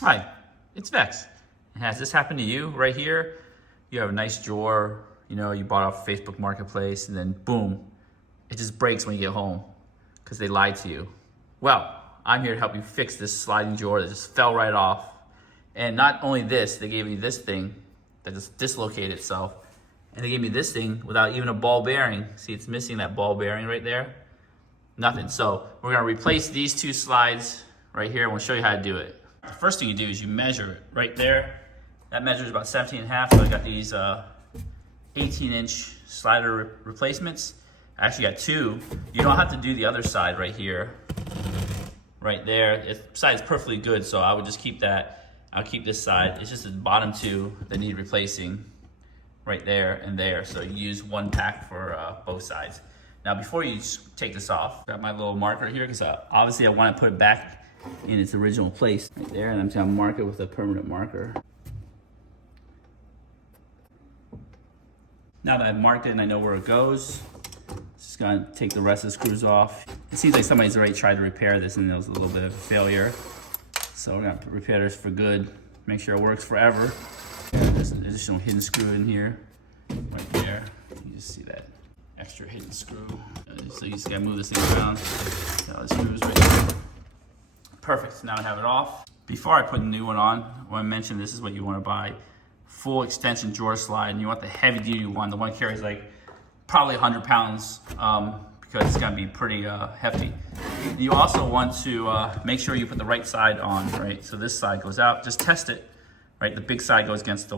Hi, it's Vex. Has this happened to you right here? You have a nice drawer, you bought off Facebook Marketplace, and then boom, it just breaks when you get home because they lied to you. Well, I'm here to help you fix this sliding drawer that just fell right off. And not only this, they gave me this thing that just dislocated itself. And they gave me this thing without even a ball bearing. See, it's missing that ball bearing right there. Nothing. So we're gonna replace these two slides right here, and we'll show you how to do it. The first thing you do is you measure it right there. That measures about 17.5, so I got these 18-inch slider replacements. I actually got two. You don't have to do the other side right here, right there. The side is perfectly good, so I would just keep that. I'll keep this side. It's just the bottom two that need replacing right there and there. So you use one pack for both sides. Now, before you take this off, got my little marker here because obviously I want to put it back in its original place right there, and I'm just gonna mark it with a permanent marker. Now that I've marked it and I know where it goes, just gonna take the rest of the screws off. It seems like somebody's already tried to repair this and there was a little bit of a failure. So we're gonna repair this for good, make sure it works forever. There's an additional hidden screw in here, right there. You just see that extra hidden screw. So you just gotta move this thing around. Now the screws right there. Perfect, now I have it off. Before I put the new one on, I want to mention this is what you want to buy. Full extension drawer slide, and you want the heavy duty one. The one carries like probably 100 pounds because it's gonna be pretty hefty. You also want to make sure you put the right side on, right? So this side goes out, just test it, right? The big side goes against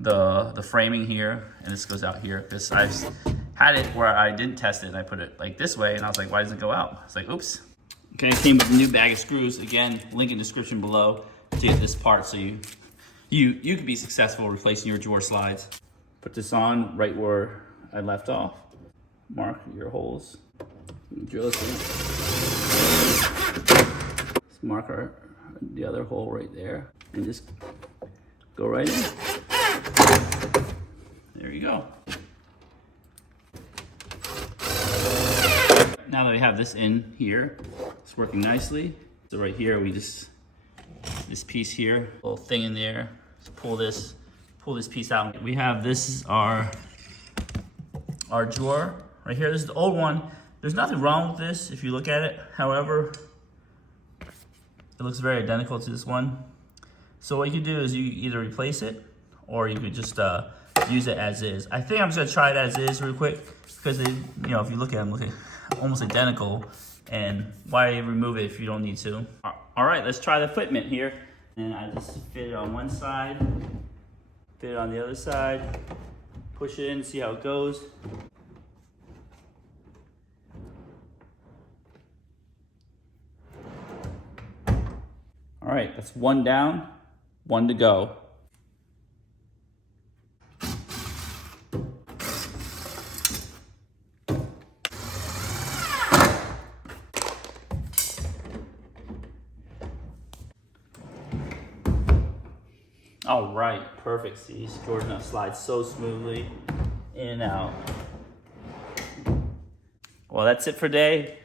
the framing here, and this goes out here. Because I've had it where I didn't test it, and I put it like this way, and I was like, why doesn't it go out? It's like, oops. Okay, it came with a new bag of screws. Again, link in the description below to get this part so you can be successful replacing your drawer slides. Put this on right where I left off. Mark your holes. Drill this in. Let's mark the other hole right there. And just go right in. There you go. Now that we have this in here, it's working nicely. So right here, this piece here, little thing in there. Just pull this piece out. We have this is our drawer right here. This is the old one. There's nothing wrong with this if you look at it. However, it looks very identical to this one. So what you can do is you either replace it or you could just use it as is. I think I'm just gonna try it as is real quick because if you look at them, look almost identical, and why remove it if you don't need to? All right, let's try the fitment here. And I just fit it on one side, fit it on the other side, push it in, see how it goes. All right, that's one down, one to go. All right, perfect. See, Jordan now slides so smoothly in and out. Well, that's it for today.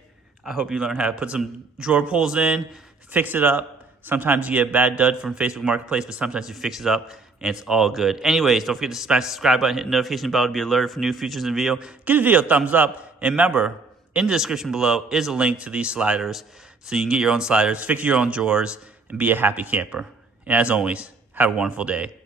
I hope you learned how to put some drawer pulls in, fix it up. Sometimes you get a bad dud from Facebook Marketplace, but sometimes you fix it up and it's all good. Anyways, don't forget to smash the subscribe button, hit the notification bell to be alerted for new features in the video. Give the video a thumbs up. And remember, in the description below is a link to these sliders so you can get your own sliders, fix your own drawers, and be a happy camper. And as always, have a wonderful day.